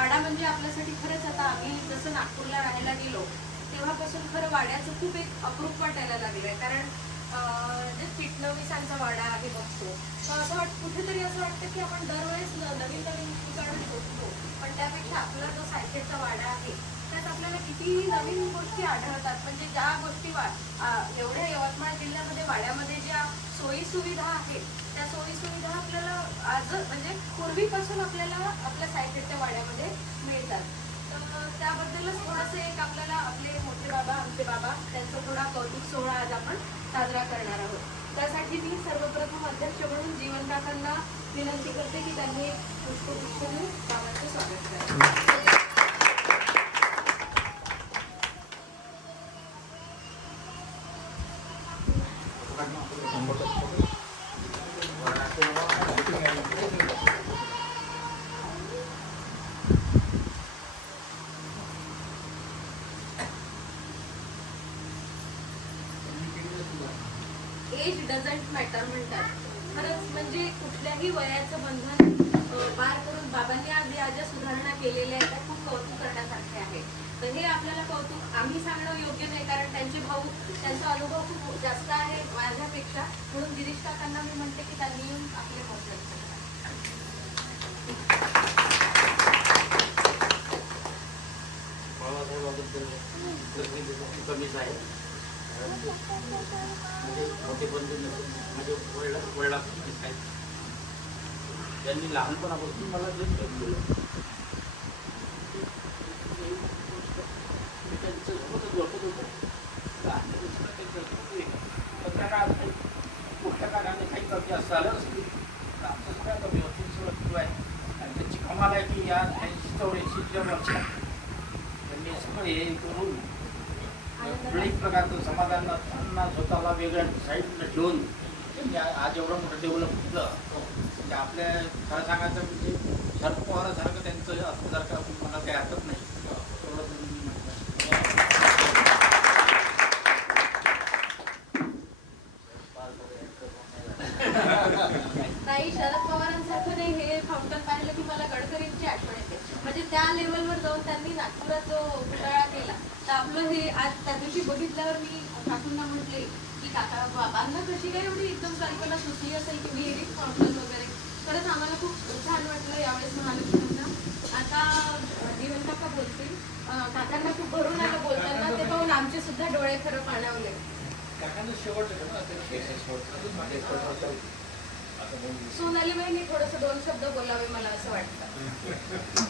वाडा म्हणजे आपल्यासाठी खरंच आता आम्ही जसं नागपूरला राहायला गेलो तेव्हापासून खरं वाड्याचं खूप एक अप्रूप वाटायला लागलंय. कारण जे चिटणवीसांचा वाडा आहे बघतो असं कुठेतरी असं वाटतं की आपण दरवेळेस नवीन नवीन ठिकाणं शोधतो, पण त्यापेक्षा आपला जो सायखेडचा वाडा आहे त्यात आपल्याला कितीही नवीन गोष्टी आढळतात. म्हणजे ज्या गोष्टी एवढ्या यवतमाळ जिल्ह्यामध्ये वाड्यामध्ये ज्या सोयी सुविधा आहेत त्या सोयी सुविधा आपल्याला आज म्हणजे पूर्वीपासून आपल्याला आपल्या सायखेडच्या वाड्यामध्ये मिळतात. तर त्याबद्दलच थोडंसं एक आपल्याला आपले मोठे बाबा आमचे बाबा त्यांचा थोडा कौतुक सोहळा आज आपण साजरा करणार आहोत. त्यासाठी मी सर्वप्रथम अध्यक्ष म्हणून जीवन काकांना विनंती करते की त्यांनी पुष्पगुच्छ देऊन बाबांचं स्वागत करावं. एज डझंट मॅटर म्हणतात. खरंच म्हणजे कुठल्याही वयाचं बंधन पार करून बाबांनी आज या ज्या सुधारणा केलेल्या आहेत त्या खूप कौतुक करण्यासारखे आहे. तर हे आपल्याला कौतुक आम्ही सांगणं योग्य नाही, कारण त्यांचे भाऊ त्यांचा अनुभव खूप जास्त आहे माझ्यापेक्षा. म्हणून गिरीश काकांना मी म्हणते की त्यांनी येऊन आपले मत व्यक्त कमीच आहे. म्हणजे मोठे बंधू म्हणजे वडिलांपासून आहेत. त्यांनी लहानपणापासून मला जे शिकवलं त्यांचं झोपत होतं. त्या काळात काही कुठल्या कारणाने काही कमी असं आलं नसते तर आमचं सगळ्या कमी होती सुरू आहे. आणि त्याची कमाल आहे की या 84 वर्षात त्यांनी सगळं हे करून एक प्रकारचं समाधानांना स्वतःला वेगळ्या साईडला ठेवून आज एवढं मोठं डेव्हलप होतं. म्हणजे आपल्या खरं सांगायचं म्हणजे शरद पवारासारखं त्यांचं असल्यासारखं आपण मला काही हरकत नाही. एवढं नाही, शरद पवारांसारखं नाही. हे फाउंटन पाहिलं की मला गडकरींची आठवण येते. म्हणजे त्या लेवलवर जाऊन त्यांनी नागपुरात जो पुतळा केला तर आपलं हे आज त्या दिवशी बघितल्यावर मी काकूंना म्हटले की काका बाबांना कशी काय एवढी एकदम कल्पना सुचली असेल की विहिरीत फाउंटन वगैरे. खरंच आम्हाला खूप छान वाटलं यावेळेस महालक्ष्मींना. आता जीवन काका बोलतील. काकांना खूप भरून आलं बोलताना, ते पाहून आमचे सुद्धा डोळे खरं पाणावले. सोनाली बहिणी थोडस 2 शब्द बोलावे मला असं वाटतं.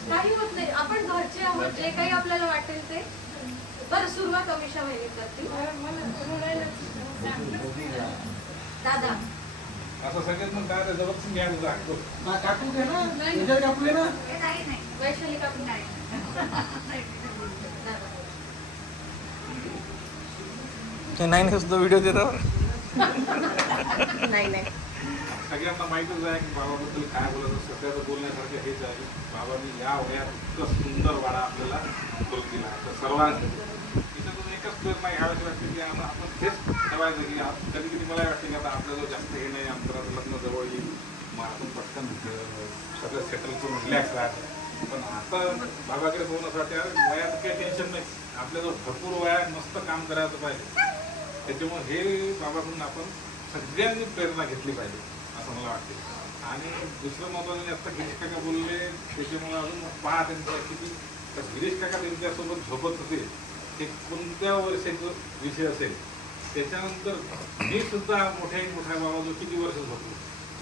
काही होत नाही, आपण घरचे आहोत. जे काही आपल्याला वाटेल ते. बरं, सुरुवात अमिषा बहिणी करतील. दादा असं सगळ्यात मग काय जबरदस्त घ्या काकू घे ना, विजय काकू घे ना. वैशाली काकू नाही. नाही सुद्धा व्हिडिओ देतात. नाही सगळ्यांना माहीतच आहे की बाबाबद्दल काय बोलत असतं. सगळ्याचं बोलण्यासारखं हेच आहे. बाबांनी या वयात इतकं सुंदर वाडा आपल्याला करून दिला. तर सर्वांनी त्याच्यातून एकच प्रेरणा घ्यावी वाटते की आपण तेच ठेवायचं की कधी कधी मला वाटतं की आता आपल्याजवळ जास्त हे नाही, अंतराचं लग्न जवळ येईल, मग आपण पटकन सगळं सेटल करून रिलॅक्स राहतं. पण आता बाबाकडे बघून असं वाटतं वयात काही टेन्शन नाही, आपल्याजवळ भरपूर वयात मस्त काम करायचं पाहिजे. त्याच्यामुळे हे बाबाकडून आपण सगळ्यांनी प्रेरणा घेतली पाहिजे असं मला वाटते. आणि दुसरं महत्त्वाचं आता गिरीश काका बोलले त्याच्यामुळे अजून पहा त्यांच्या किती गिरीश काका त्यांच्यासोबत झोपत होते ते कोणत्या वर्षाचा विषय असेल. त्याच्यानंतर मी सुद्धा मोठ्या बाबा जो किती वर्ष झोपलो.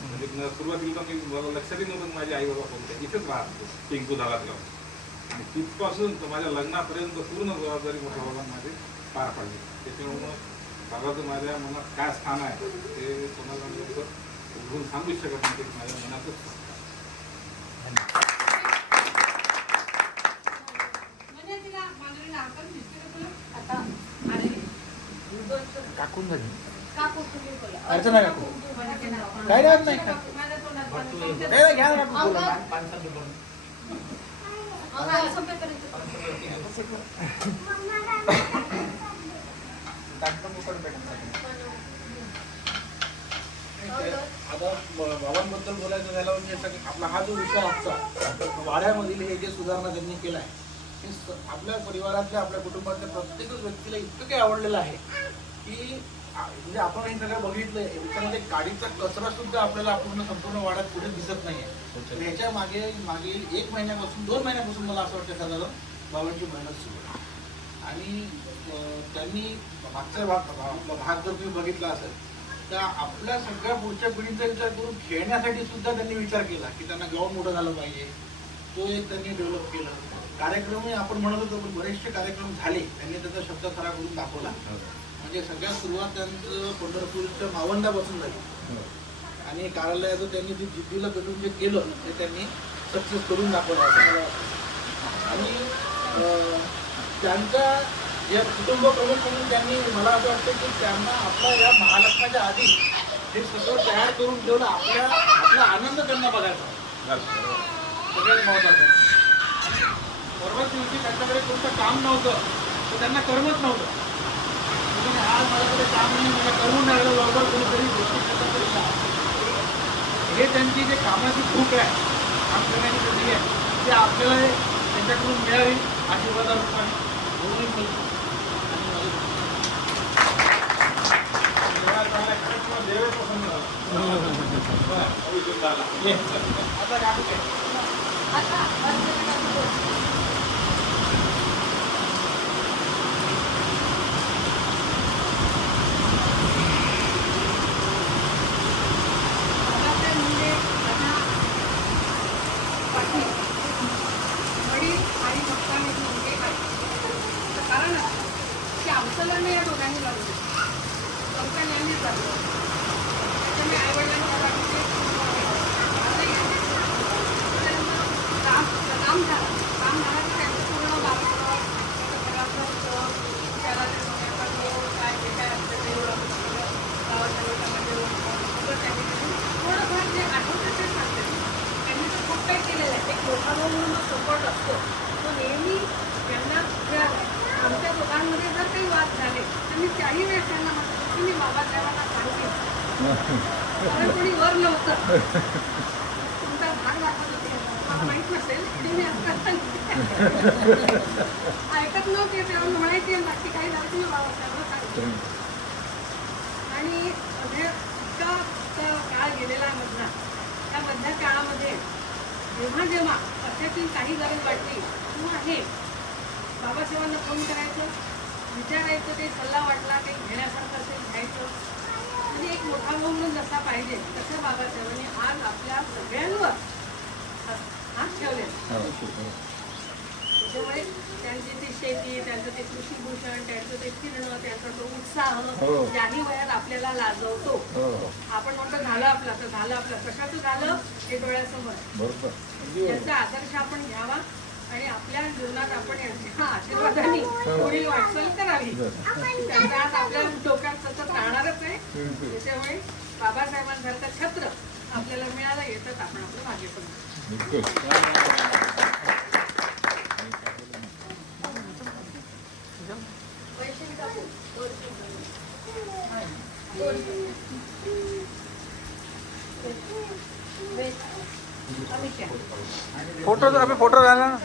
म्हणजे सुरुवातीला मी मला लक्षातही नव्हतं माझे आई बाबा कोणत्या इथेच राहत होते पिंकू धागातला. आणि तिथपासून तर माझ्या लग्नापर्यंत पूर्ण जबाबदारी मोठ्या बाबांना माझे पार पाडली. त्याच्यामुळं बाबाचं माझ्या मनात काय स्थान आहे ते कोणाला उघडून सांगूच शकत नाही. ते माझ्या मनातच काकून झाली. काकू तुम्ही बोला. अर्चना काकू काय राहत नाही का घ्या ना काकू बोला. आता बाबांबद्दल बोलायचं झालं म्हणजे आपला हा जो विषय आजचा वाड्यामधील हे जे सुधारणा त्यांनी केला आहे हे आपल्या परिवारातल्या आपल्या कुटुंबातल्या प्रत्येकच व्यक्तीला इतकं काही आवडलेलं आहे की म्हणजे आपण हे सगळं बघितलंय याच्यामध्ये गाडीचा कचरा सुद्धा आपल्याला संपूर्ण वाड्यात पुढे दिसत नाहीये. ह्याच्या मागे 1 महिन्यापासून 2 महिन्यापासून मला असं वाटतं साधारण बाबांची मेहनत सुरू आहे आणि त्यांनी मागचा आपला भाग जर तुम्ही बघितला असेल तर आपल्या सगळ्या पुढच्या पिढीचा विचार करून खेळण्यासाठी सुद्धा त्यांनी विचार केला की त्यांना ग्राउंड मोठं झालं पाहिजे. तो एक त्यांनी डेव्हलप केला. कार्यक्रमही आपण म्हणत होतो पण बरेचसे कार्यक्रम झाले. त्यांनी त्याचा शब्द खरा करून दाखवला. म्हणजे सगळ्यात सुरुवात त्यांचं पंढरपूरच्या मावंडापासून झाली आणि कार्यालयाचं त्यांनी जे जिद्दीला पेटून जे केलं ते त्यांनी सक्सेस करून दाखवलं असं मला वाटतं. आणि त्यांचा या कुटुंब प्रमुख म्हणून त्यांनी मला असं वाटतं की त्यांना आपल्या या महालक्ष्मीच्या आधी हे सगळं तयार करून ठेवलं. आपला आनंद त्यांना बघायचा सगळ्यात महत्त्वाचं. परवाच दिवशी त्यांच्याकडे कोणतं काम नव्हतं तर त्यांना करमत नव्हतं. आज माझ्याकडे काम नाही मला करून लागलं बरोबर कोणीतरी गोष्टी करता. हे त्यांची जे कामाची भूक आहे काम करण्याची संधी आहे ते आपल्याला त्यांच्याकडून मिळावी आशीर्वादारूपाने म्हणून बोलतो. आता काढू काय आता कारण की आमचं लग्न या दोघांनी लावलं आमच्या नेहमीच लागलं त्याच्यामुळे आईवडिलांनी काम झालं की त्यांचं पूर्ण बाबा त्याला काय जे काय असतं ते गावाच्या लोकांमध्ये सगळं त्यांनी थोडंफार जे आठवतं ते सांगते. त्यांनी तर खूप काही केलेलं आहे. एक मोठा भाऊ म्हणून सपोर्ट असतो तो नेहमी त्यांना आमच्या दोघांमध्ये जर काही वाद झाले तर मी त्याही वेळेस त्यांना म्हणतो की मी बाबासाहेबांना सांगते कारण कोणी वर नव्हतं तुमचा भाग दाखवत होते मला माहीत नसेल तरी मी आता ऐकत नव्हते तेव्हा म्हणायचे बाकी काही झालं की मी बाबासाहेबांना सांगते. आणि इतका काळ गेलेला आहे मधला त्या मधल्या काळामध्ये जेव्हा अशाची काही गरज वाटली किंवा हे बाबासाहेबांना फोन करायचं विचारायचं ते सल्ला वाटला काही घेण्यासारखं असेल घ्यायचं. म्हणजे एक मोठा भाऊ म्हणून जसा पाहिजे तसं बाबासाहेबांनी आज आपल्या सगळ्यांवर हात ठेवले. त्याच्यामुळे त्यांची ती शेती त्यांचं ते कृषीभूषण त्यांचं ते फिरणं त्यांचा तो उत्साह ज्याही वयात आपल्याला लाजवतो. आपण म्हणतो झालं आपलं तर झालं आपलं कशाचं झालं हे डोळ्यासमोर. याचा आदर्श आपण घ्यावा आणि आपल्या जीवनात आपण यांच्या आशीर्वादाने पुढील वाटचाल करावी. त्यांचा आज आपल्या डोक्यात सतत राहणारच आहे. त्याच्यामुळे बाबासाहेबांसारखं छत्र आपल्याला मिळालं येतात आपण आपलं भाग्य करू. फोटो अभी फोटो रहना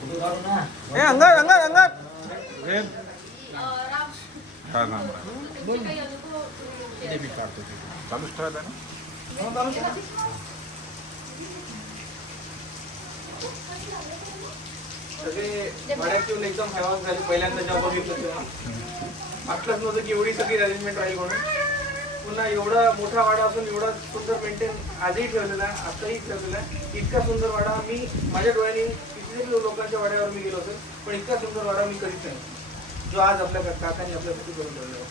ए अंदर अंदर अंदर काय नाम चालूच ठेवायचं ना. सगळे वाड्यात येऊन एकदम हॅवास झाली. पहिल्यांदा जेव्हा बघितलं तेव्हा वाटलंच नव्हतं की एवढी सगळी अरेंजमेंट राहील म्हणून. पुन्हा एवढा मोठा वाडा असून एवढा सुंदर मेंटेन आजही ठेवलेला आहे आताही ठेवलेला आहे. इतका सुंदर वाडा मी माझ्या डोळ्यांनी कितीतरी लोकांच्या वाड्यावर मी गेलो असेल पण इतका सुंदर वाडा मी कधीच नाही जो आज आपल्या काकांनी आपल्यासाठी करून ठेवला आहे.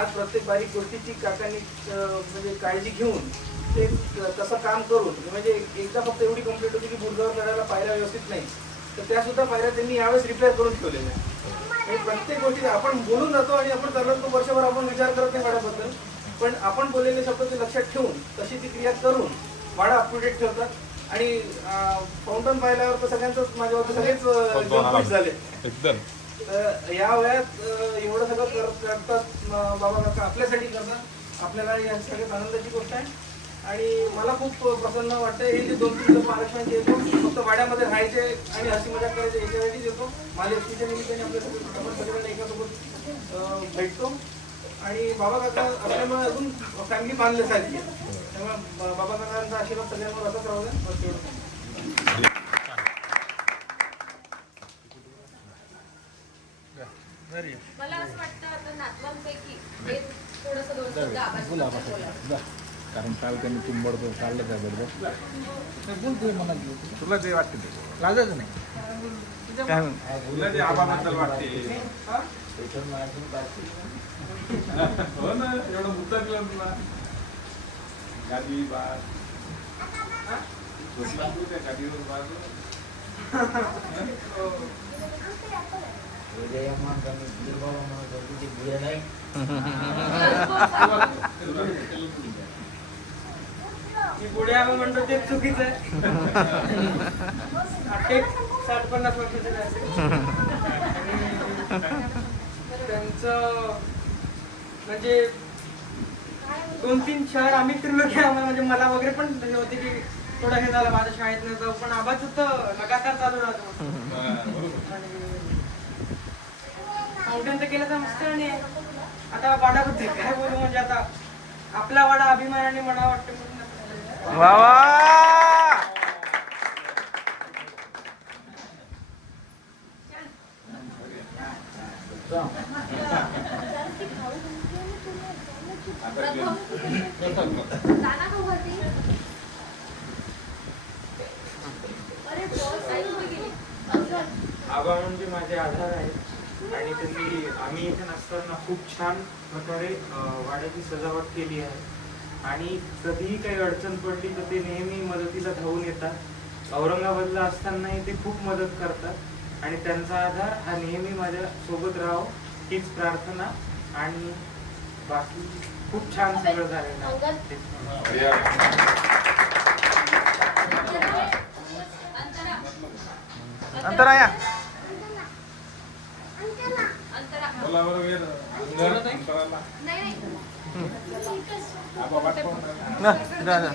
आज प्रत्येक बारीक गोष्टीची काकांनी म्हणजे काळजी घेऊन ते तसं काम करून म्हणजे एकदा फक्त एवढी कंप्लीट होती की गुडगावर चढायला पायऱ्या व्यवस्थित नाही तर त्यासुद्धा पायऱ्या त्यांनी यावेळेस रिपेअर करून ठेवलेल्या आहे. प्रत्येक गोष्टी आपण बोलून जातो आणि आपण चाललो तो वर्षभर आपण विचार करत नाही वाड्याबद्दल पण आपण बोललेले शब्द ते लक्षात ठेवून तशी ती क्रिया करून वाडा अप टू डेट ठेवतात. आणि फाउंटन पाहिल्यावर तर सगळ्यांचंच माझ्यावर सगळेच झाले एकदम. तर या वयात एवढं सगळं करतात बाबा काका आपल्यासाठी करतात आपल्याला या सगळ्यात आनंदाची गोष्ट आहे. आणि मला खूप प्रसन्न वाटतं. हे जे 2-3 लोक महाराष्ट्राचे येतो फक्त वाड्यामध्ये राहायचे आणि हसी मजाक करायचे याच्यासाठीच येतो. महालक्ष्मीच्या निमित्ताने आपल्या आपण सगळ्यांना एकासोबत भेटतो. आणि बाबा काका असल्यामुळे अजून फॅमिली बांधल्यासारखी आहे. त्यामुळे बाबा काकांचा आशीर्वाद सगळ्यांवर असाच राहू द्या. मला असं वाटतं आता नातवांपैकी हे थोडंसं 2 शब्द आवाज बोला. कारण काल त्यांनी तुंबड काढलं त्याबद्दल बोलतोय मला तुला जे वाटते ते लाजायचं नाही. काय तुला जे आबाबद्दल वाटते हो ना एवढं उतरलं तुला गादी बाज झोपला तू त्या गादीवर बाज पुढे आम्ही म्हणतो ते चुकीचं आहे. 60-50 वर्षाचे असेल. त्यांचं म्हणजे 2-3 शहर आम्ही फिरलो की आम्हाला म्हणजे मला वगैरे पण हे होते की थोडं हे झालं माझ्या शाळेत न जाऊ. पण आबाच तर लगातार चालू राहतो. माउंटेन तर केलं तर मस्त. आणि आता वाडाबद्दल काय बोलू म्हणजे आता आपला वाडा अभिमानाने म्हणा वाटतं. वा वा आबा म्हणजे माझे आधार आहेत आणि त्यांनी आम्ही इथे नसताना खूप छान प्रकारे वाड्याची सजावट केली आहे. आणि कधीही काही अडचण पडली तर ते नेहमी मदतीला धावून येतात. औरंगाबादला असतानाही ते खूप मदत करतात आणि त्यांचा आधार हा नेहमी माझ्या सोबत राहावं हीच प्रार्थना. आणि बाकी खूप छान सगळं झालेलं आहे. अंतराया बोला बरोबर आबा वाट पाहून जा जा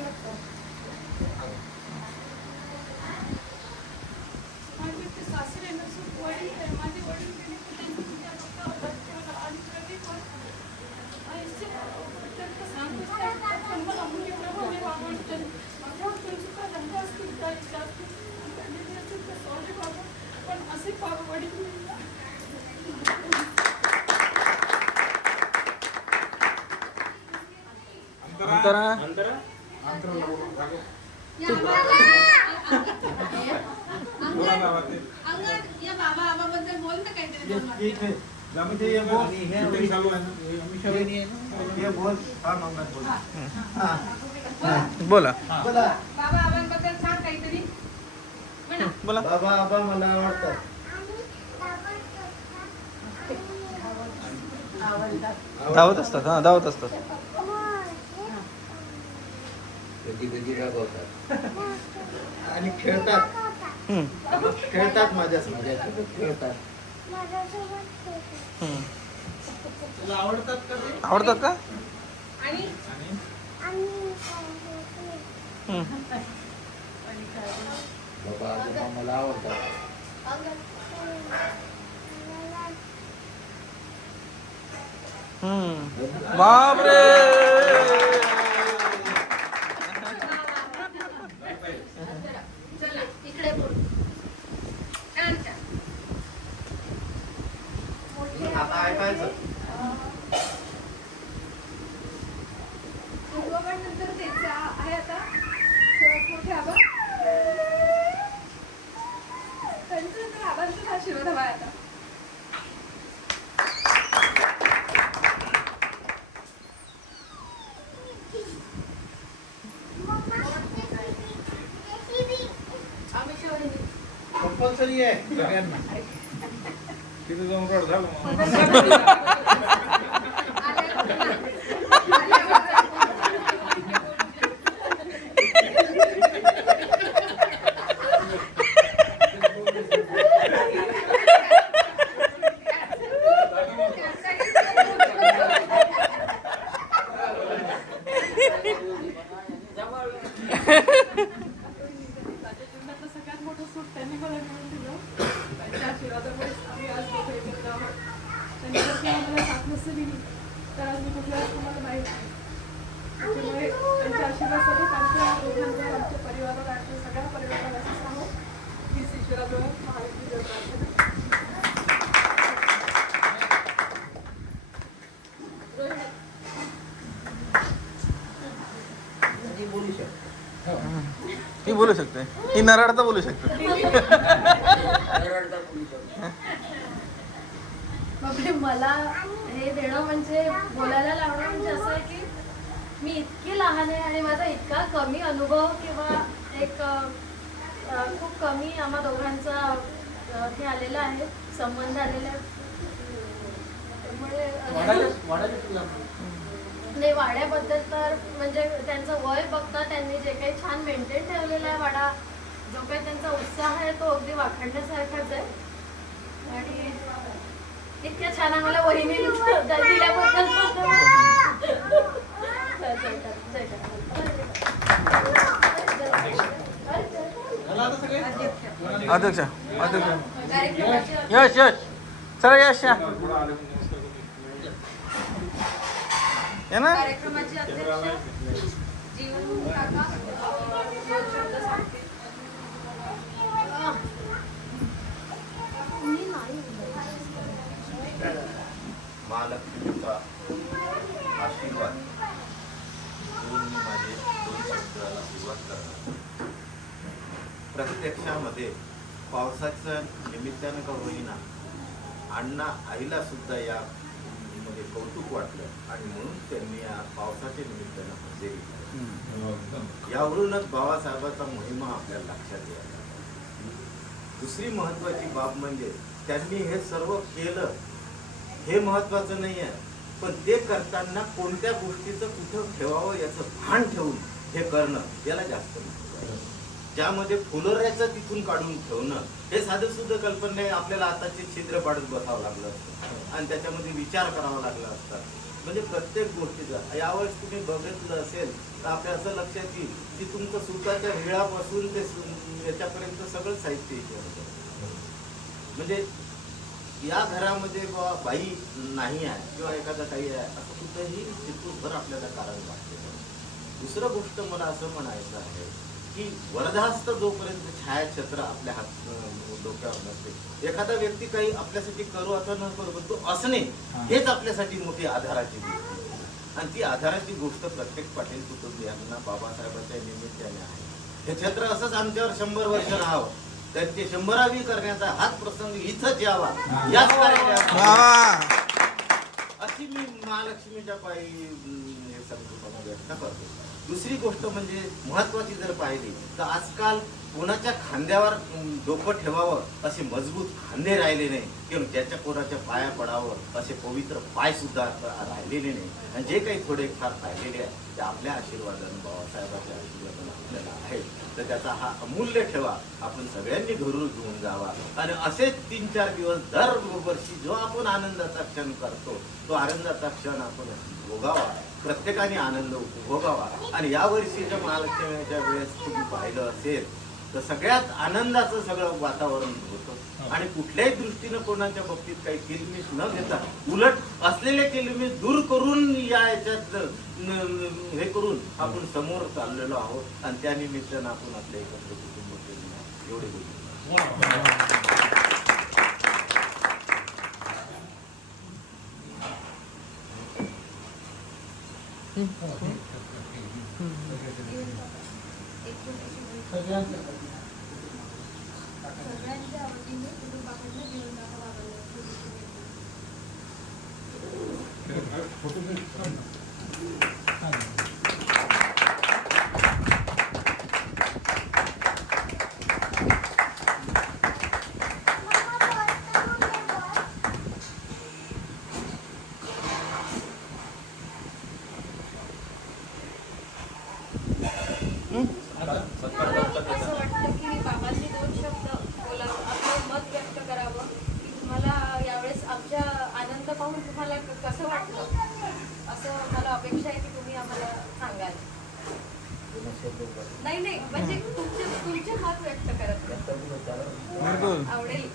अंतरा या बाबा आबाबद्दल बोल ना काहीतरी. बोला बाबा आबांबद्दल सांग काहीतरी म्हणा. बोला बाबा आबा मला आवडतात. धावत असतात. हा धावत असतात. कधी कधी रागवतात आणि खेळतात. खेळतात माझ्यासोबत खेळतात. तुला आवडतात का ते? आवडतात का? आणि बाबा आजोबा मला आवडतात. बापरे चला इकडे बोल. छान छान. आता ऐकायचं. नंतर त्यांचा आहे आता सर्वात मोठे आबा. त्यांचं तर आबांचाच आशीर्वाद हवा आहे आता. कंपल्सरी आहे सगळ्यांना. तिथे जाऊन रड झालं मग. यशस्वी तर आज मी कुठल्या तुम्हाला माहीत नाही. त्याच्यामुळे त्यांच्या आशीर्वादासाठी आमच्या दोघांवर आमच्या परिवारावर आमच्या सगळ्या परिवाराला असं सांगू की ईश्वराजवळ महालक्ष्मीजवळ प्रार्थना. ती बोलू शकते, ती नराडता बोलू शकते. बापरे, मला हे देणं म्हणजे बोलायला लावणं म्हणजे असं आहे की मी इतकी लहान आहे आणि माझा इतका कमी अनुभव किंवा एक खूप कमी आम्हा दोघांचा हे आलेला आहे, संबंध आलेला आहे. त्यामुळे नाही, वाड्याबद्दल तर म्हणजे त्यांचं वय बघता त्यांनी जे काही छान मेंटेन ठेवलेला आहे वाडा, जो काही त्यांचा उत्साह आहे तो अगदी वाखाणण्यासारखाच आहे. आणि इतक्या छान आम्हाला वहिनी दिल्याबद्दल अध्यक्ष कार्यक्रमाची यश यश चला यश या. ये ना. कार्यक्रमाची अध्यक्ष जीवन काका दोन शब्द सांगतील. महालक्ष्मीचा आशीर्वाद घेऊन मी माझे 2 शब्दाला सुरुवात करणार. प्रत्यक्षामध्ये पावसाच्या निमित्तानं का होईना अण्णा आईला सुद्धा या मध्ये कौतुक वाटलं आणि म्हणून त्यांनी या पावसाच्या निमित्तानं हजेरी लावली. यावरूनच बाबासाहेबांचा मोहिमा आपल्याला लक्षात यायला. दुसरी महत्वाची बाब म्हणजे त्यांनी हे सर्व केलं हे महत्वाचं नाही आहे, पण ते करताना कोणत्या गोष्टीचं कुठं ठेवावं याचं भान ठेवून हे करणं याला जास्त महत्व आहे. ज्यामध्ये फुलोऱ्याचं तिथून काढून ठेवणं हे साधं सुद्धा कल्पना नाही. आपल्याला आताचे छिद्र पाडत बसावं लागलं असतं आणि त्याच्यामध्ये विचार करावा लागला असता. म्हणजे प्रत्येक गोष्टीचा यावेळेस तुम्ही बघितलं असेल तर आपल्या असं लक्षात येईल की तुमचं सुताच्या हिळापासून ते याच्यापर्यंत सगळं साहित्य इथे होतं. म्हणजे या घरामध्ये बाई नाही आहे किंवा एखादा काही आहे असं कुठंही चित्रभर आपल्याला कारण वाटते. दुसरं गोष्ट मला असं म्हणायचं आहे की वरदास्त जोपर्यंत छायाछत्र आपल्या डोक्यावर नसते, एखादा व्यक्ती काही आपल्यासाठी करू अथवा न करू पण तो असणे हेच आपल्यासाठी मोठी आधाराची गोष्ट. आणि ती आधाराची गोष्ट प्रत्येक पाटील कुटुंबियांना बाबासाहेबांच्या निमित्ताने आहे. हे छत्र असंच आमच्यावर 100 वर्ष राहावं, त्यांची 100वी करण्याचा हाच प्रसंग इथंच यावा याच कार्यालयात अशी मी महालक्ष्मीच्या पायी हे संकल्पना व्यक्त करतो. दुसरी गोष्ट म्हणजे महत्वाची जर पाहिली तर आजकाल कोणाच्या खांद्यावर डोकं ठेवावं असे मजबूत खांदे राहिले नाही किंवा ज्याच्या कोणाच्या पाया पडावं असे पवित्र पाय सुद्धा राहिलेले नाही. आणि जे काही थोडेफार राहिलेले आहे ते आपल्या आशीर्वादानं बाबासाहेबांच्या आशीर्वादानं आपल्याला आहे. तर त्याचा हा अमूल्य ठेवा आपण सगळ्यांनी घरून घेऊन जावा आणि असेच 3-4 दिवस दरवर्षी जो आपण आनंदाचा क्षण करतो तो आनंदाचा क्षण आपण भोगावा, प्रत्येकाने आनंद उपभोगावा. आणि यावर्षीच्या महालक्ष्मीच्या वेळेस तुम्ही पाहिलं असेल तर सगळ्यात आनंदाचं सगळं वातावरण होतं आणि कुठल्याही दृष्टीनं कोणाच्या बाबतीत काही किलमिश न घेता उलट असलेले किलमिश दूर करून या याच्यात हे करून आपण समोर चाललेलो आहोत आणि त्या निमित्तानं आपण आपल्या एकत्र कुटुंब केलं एवढे गोष्टी. सगळ्यांच्या वतीने कुटुंबाकडनं जीवन दाखवा असं वाटतं की बाबांनी 2 शब्द बोलावं, आपलं मत व्यक्त करावं की तुम्हाला यावेळेस आमच्या आनंद पाहून तुम्हाला कसं वाटलं, असं मला अपेक्षा आहे की तुम्ही आम्हाला सांगाल. नाही म्हणजे तुमचे मत व्यक्त करत आवडेल.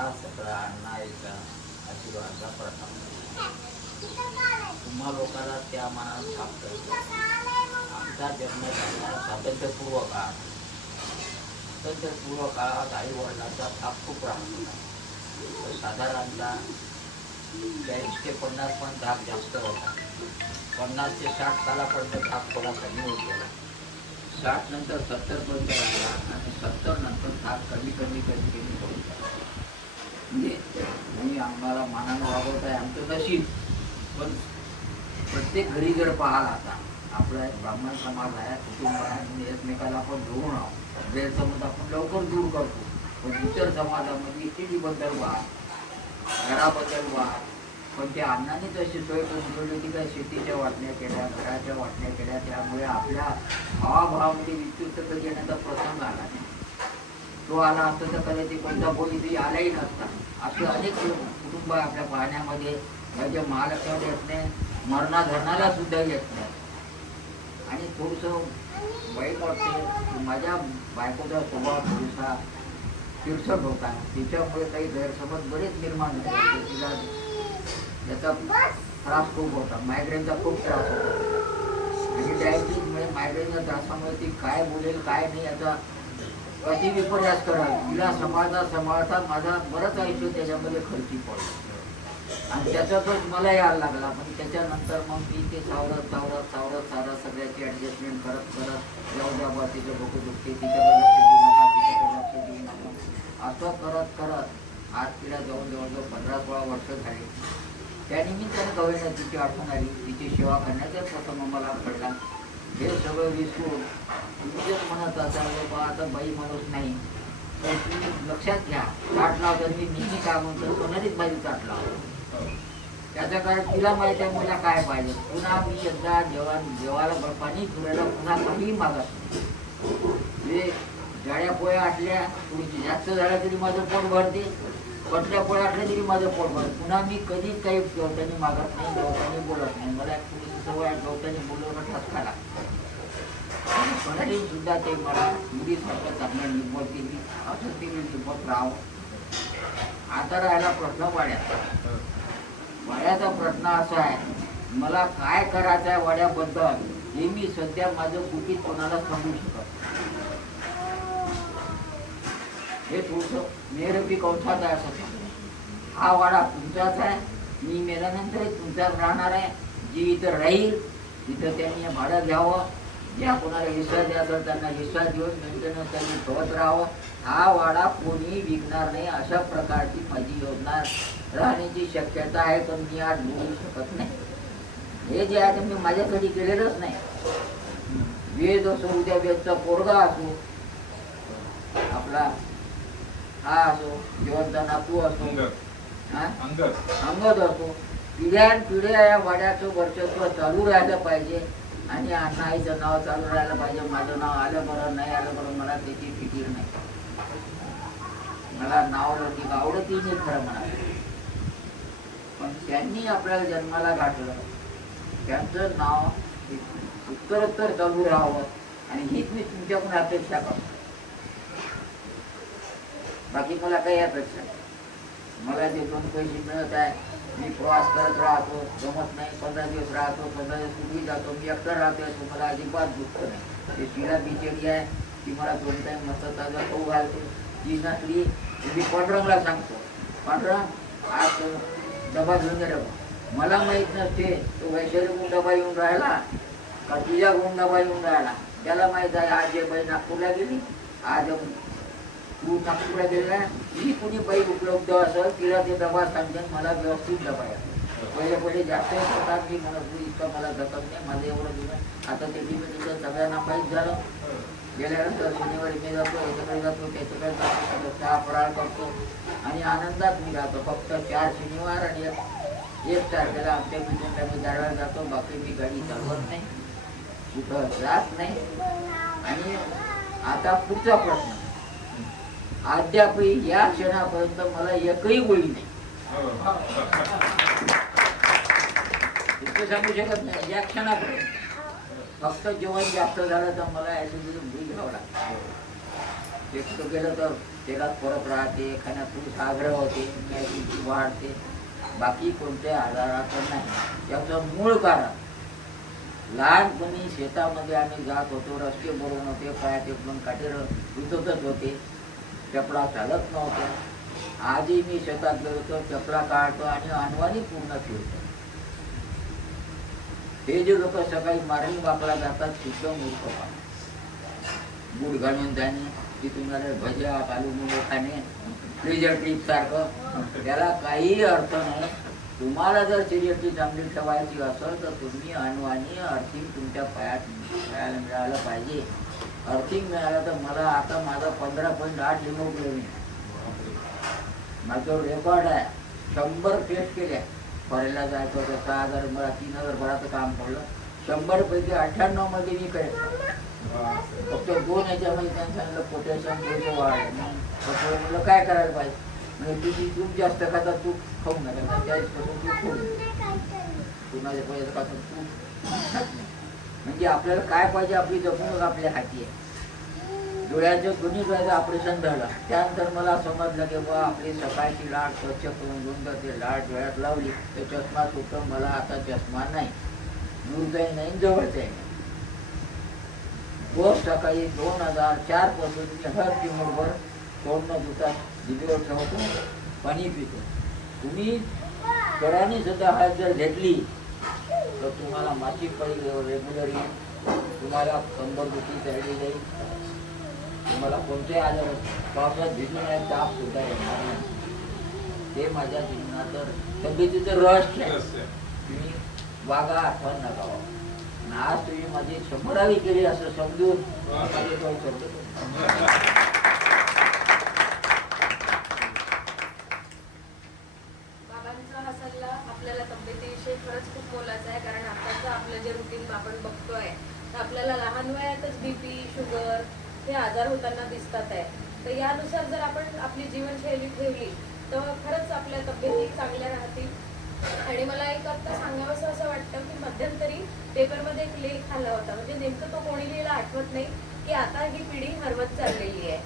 हा सगळा अण्णाईचा आशीर्वादाचा प्रताप. तुम्हा लोकांना त्या मनात थांबतं. आमचा जन्म झाला स्वातंत्र्यपूर्व काळात. स्वातंत्र्यपूर्व काळात आई वडिलांचा थाप खूप राहत होता. तर साधारणतः 40 ते 50 पण धाप जास्त होता. 50 ते 60 सालापर्यंत धाप थोडा कमी होत गेला. 60 नंतर 70 पर्यंत राहिला आणि 70 नंतर धाप कमी कमी कमी कमी होत गेला. म्हणजे तुम्ही आम्हाला मानानं वागवत आहे आमचं नशीब. पण प्रत्येक घरी जर पाहाल आता आपला एक ब्राह्मण समाज आहे, कुटुंब आहे आणि एकमेकाला आपण जोडून आहोत. गैरसमज आपण लवकर दूर करतो. पण इतर समाजामध्ये शेतीबद्दल वाद, घराबद्दल वाद, पण त्या अण्णाने तशी सोय करून ठेवली होती काय शेतीच्या वाटण्या केल्या, घराच्या वाटण्या केल्या. त्यामुळे आपल्या भावाभावामध्ये विस्तृत कधी येण्याचा प्रसंग आला नाही. तो आला असता तर कदाचित कोणता पोलीसही आलाही नसता. असे अनेक कुटुंब आपल्या पाहण्यामध्ये म्हणजे महालक्ष्मी येत नाही, मरणाधरणाला सुद्धा येत नाही. आणि थोडंसं वाईट वाटते माझ्या बायकोचा स्वभाव थोडासा तिरसट होता. तिच्यामुळे काही गैरसमज बरेच निर्माण झाले. तिला त्याचा त्रास खूप होता, मायग्रेनचा खूप त्रास होता. आणि डायबिटीजमुळे मायग्रेनच्या त्रासामुळे ती काय बोलेल काय नाही याचा कधी विपर्यास कराल. तिला सांभाळता माझा बरंच आयुष्य त्याच्यामध्ये खर्ची पडलं आणि त्याचा तोच मला यायला लागला. पण त्याच्यानंतर मग मी ते सावरत सगळ्याची ॲडजस्टमेंट करत जाऊ द्या बा, तिचं डोकं दुखते, तिच्याकडे लक्ष देऊ नका असं करत आज तिला जवळजवळ 15-16 वर्ष झाली. त्यानिमित्ताने गवळीनं तिची आठवण आली, तिची सेवा करण्याचा प्रसंग मला घडला. हे सगळं विसरून तुम्ही जर म्हणत असाल बा आता बाई माणूस नाही तर तुम्ही लक्षात घ्या. ताट लावताना मी नेहमी काय म्हणतो सोनारीच बाई ताट लावतो. त्याचं कारण तिला माहिती आहे मला काय पाहिजे. पुन्हा मी एकदा जेवायला पाणी फिरायला पुन्हा काहीही मागत नाही. जाड्या पोळ्या आटल्या थोडीशी जास्त झाल्या तरी माझं पोट भरते, पटल्या पोळ्या आटल्या तरी माझं पोट भरते. पुन्हा मी कधीच काही गवतानी मागत नाही, गवतानी बोलत नाही. मला थोडीशी सवय आहे गवतानी बोलवणं ठसका लागतो. सोनारी सुद्धा ते मला मुलीसारखं चांगलं निंबत केली असं ती मी निंबत राहावं. आता राहायला प्रश्न वाड्याचा प्रश्न असा आहे मला काय करायचं आहे वाड्याबद्दल हे मी सध्या माझं कुठीत कोणाला सांगू शकत. हे थोडंसं मेहरपी कंसात आहे असं सांगतो. हा वाडा तुमचाच आहे, मी मेल्यानंतर तुमचाच राहणार आहे. जी इथं राहील तिथं त्यांनी भाडं घ्यावं. ज्या कोणाला हिस्सा द्यायचा त्यांना हिस्सा देऊन मेंटेनन्स त्यांनी ठेवत राहावं. हा वाडा कोणी विकणार नाही अशा प्रकारची माझी योजना राहण्याची शक्यता आहे. पण मी आज बोलू शकत नाही. हे जे आहे ते मी माझ्यासाठी केलेलंच नाही. वेद असो, उद्या वेदचा पोरगा असो, आपला हा असो, जिवंता नातू असो, अंगद असो, पिढ्या या वाड्याचं वर्चस्व चालू राहिलं पाहिजे. आणि अण्णा आईचं नाव चालू राहिलं पाहिजे. माझं नाव आलं बरं नाही आलं बरं मला त्याची फिकीर नाही. मला नाव लौकिक आवडतही नाही खरं म्हणा. पण त्यांनी आपल्याला जन्माला घातलं, त्यांचं नाव उत्तरोत्तर चालू राहावं आणि हीच मी तुमच्याकडून अपेक्षा करतो. बाकी मला काही अपेक्षा नाही. मला जे 2 पैसे मिळत आहे मी प्रवास करत राहतो, जमत नाही 15 दिवस राहतो, 15 दिवस कुठेही जातो. मी एकटं राहतो आहे, मला अजिबात दुःख नाही. ते तिला बिचेडी आहे ती मला 2 टाईम मस्त ताजा खाऊ घालते. ती नसली मी पांडुरंगला सांगतो पांडुरंग आज डबा घेऊन ये. मला माहीत नसते तो वैशालीकडून डबा येऊन राहिला का तुझ्याकडून डबा येऊन राहिला. त्याला माहीत आहे आज जे बाई नागपूरला गेली, आज तू नागपूरला गेला, ही कुणी बाई उपलब्ध असेल तिला ते डबा सांगते मला व्यवस्थित डबा आहे. पहिले जास्त होतात मी म्हणत इतकं मला जखम नाही माझं एवढं दिवस. आता ते तिथं सगळ्यांना माहीत झालं. गेल्यानंतर शनिवारी मी जातो, याच्याकडे जातो, त्याच्याकडे जातो, चहा फराळ करतो आणि आनंदात मी राहतो. फक्त 4 शनिवार आणि 1 तारखेला आमच्या मित्रांना मी गाडीवर जातो. बाकी मी गाडी चालवत नाही, कुठं जात नाही. आणि आता पुढचा प्रश्न, अद्यापही या क्षणापर्यंत मला एकही गोळी नाही. इतकं सांगू शकत नाही या क्षणापर्यंत. फक्त जेवण जास्त झालं तर मला ॲसिडिटी गोळी घ्यावं लागतं. एकटं गेलं तर तेलात फरक राहते, खाण्यात थोडी आग्रह होते, ऍसिडिटी वाढते, बाकी कोणत्या आजाराचं नाही. त्याचं मूळ कारण लहानपणी शेतामध्ये आम्ही जात होतो, रस्ते भरून होते, पायात एकदम काटेर रुततच होते, चपला चालत नव्हत्या. आजही मी शेतात गेलो तर चपला काढतो आणि अनवाणी पूर्ण फिरतो. हे जे लोक सकाळी मारणी वापरा जातात शुद्ध मूर्खपणा. बूट घालून जाणे, तिथून भज्या आलू मुलं खाणे, फ्रीजर ट्रीप सारखं, त्याला काही अर्थ नाही. तुम्हाला जर शरीराची चांगली ठेवायची असेल तर तुम्ही अनवाणी अर्थिंग तुमच्या पायात मिळालं पाहिजे. अर्थिंग मिळालं तर मला आता माझा 15.8 हिमोग्लोबिन माझं रेकॉर्ड आहे. 100 टेस्ट केल्या. फॉरेनला जायचं होतं, 6,000 मला 3,000 भराचं काम पडलं. 100 पैकी 98 मध्ये मी काय फक्त 2 ह्याच्यामध्ये त्यांनी सांगितलं पोटॅशियम थोडं वाढ. म्हटलं काय करायला पाहिजे, म्हणजे तुझी तूप जास्त खाता, तूप खाऊ नका, 40% तूप खाऊ कुणाच्या पैसे खातं तूप खात नाही. म्हणजे आपल्याला काय पाहिजे, आपली जपणूक आपल्या हाती आहे. डोळ्याचं दोन्ही डोळ्याचं ऑपरेशन झालं. त्यानंतर मला समजलं की बा आपली सकाळची लाट स्वच्छ करून घेऊन तर ते लाट डोळ्यात लावली तर चष्मा सुटतो. मला आता चष्मा नाही, दूरचाही नाही, जवळचाही नाही. रोज सकाळी 2004 पासून मी हर किलोमीटरवर तोडणं दुतात दिदीवर ठेवतो, पाणी पितो. तुम्ही कडाने सुद्धा हात जर घेतली तर तुम्हाला मासिक पाळी रेग्युलर येईल, तुम्हाला कंबरदुखी चढली जाईल, तुम्हाला कोणते आजार पावसात भिजून आहे ताप सुद्धा येणार नाही. ते माझ्या जीवनाचं तब्येतीचं रहस्य आहे. तुम्ही वागा अथवा नका वागा. आज तुम्ही माझी 100वी केली असं समजून माझे तो शब्द बाबांचा हा सल्ला आपल्याला तब्येतीविषयी खरंच खूप मोलाचा आहे. कारण आताचं आपलं जे रुटीन आपण बघतोय तर आपल्याला लहान वयातच BP, शुगर हे आजार होताना दिसतात आहे. तर यानुसार जर आपण आपली जीवनशैली ठेवली तर खरंच आपल्या तब्येती चांगल्या राहतील. आणि मला एक आता सांगावंसं असं वाटतं की मध्यंतरी पेपरमध्ये एक लेख आला होता, म्हणजे नेमकं तो कोणी लिहिला आठवत नाही, की आता ही पिढी हरवत चाललेली आहे.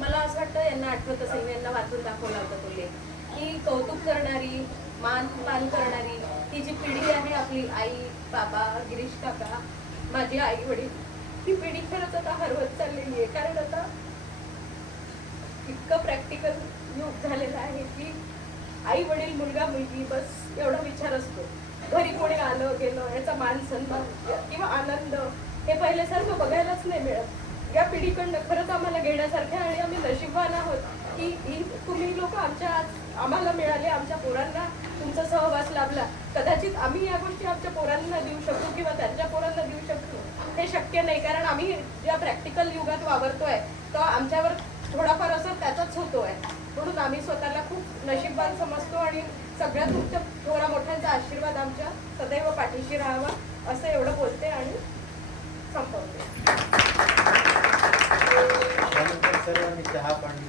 मला असं वाटतं यांना आठवत असेल, यांना वाचून दाखवला होता तो लेख, की कौतुक करणारी, मान करणारी ही जी पिढी आहे आपली आई, बाबा, गिरीश काका, माझी आई वडील, ती पिढी खरंच आता हरवत चाललेली आहे. कारण आता इतकं प्रॅक्टिकल युग झालेलं आहे की आई वडील, मुलगा मुलगी बस एवढा विचार असतो. घरी कोणी आलं गेलं ह्याचा मान सन्मान किंवा आनंद हे पहिल्यासारखं बघायलाच नाही मिळत. या पिढीकडनं खरंच आम्हाला घेण्यासारखे आणि आम्ही नशीबवान आहोत की ही तुम्ही लोक आम्हाला मिळाले, आमच्या पोरांना तुमचा सहवास लाभला. कदाचित आम्ही या गोष्टी आमच्या पोरांना देऊ शकतो किंवा त्यांच्या पोरांना देऊ शकतो हे शक्य नाही, कारण आम्ही ज्या प्रॅक्टिकल युगात वावरतोय तो आमच्यावर थोडाफार असर त्याचाच होतोय. म्हणून आम्ही स्वतःला खूप नशीबवान समजतो आणि सगळ्यात तुमच्या थोडा मोठ्यांचा आशीर्वाद आमच्या सदैव पाठीशी राहावा असं एवढं बोलते आणि संपवते. त्यानंतर सर्वांनी चहा पाणी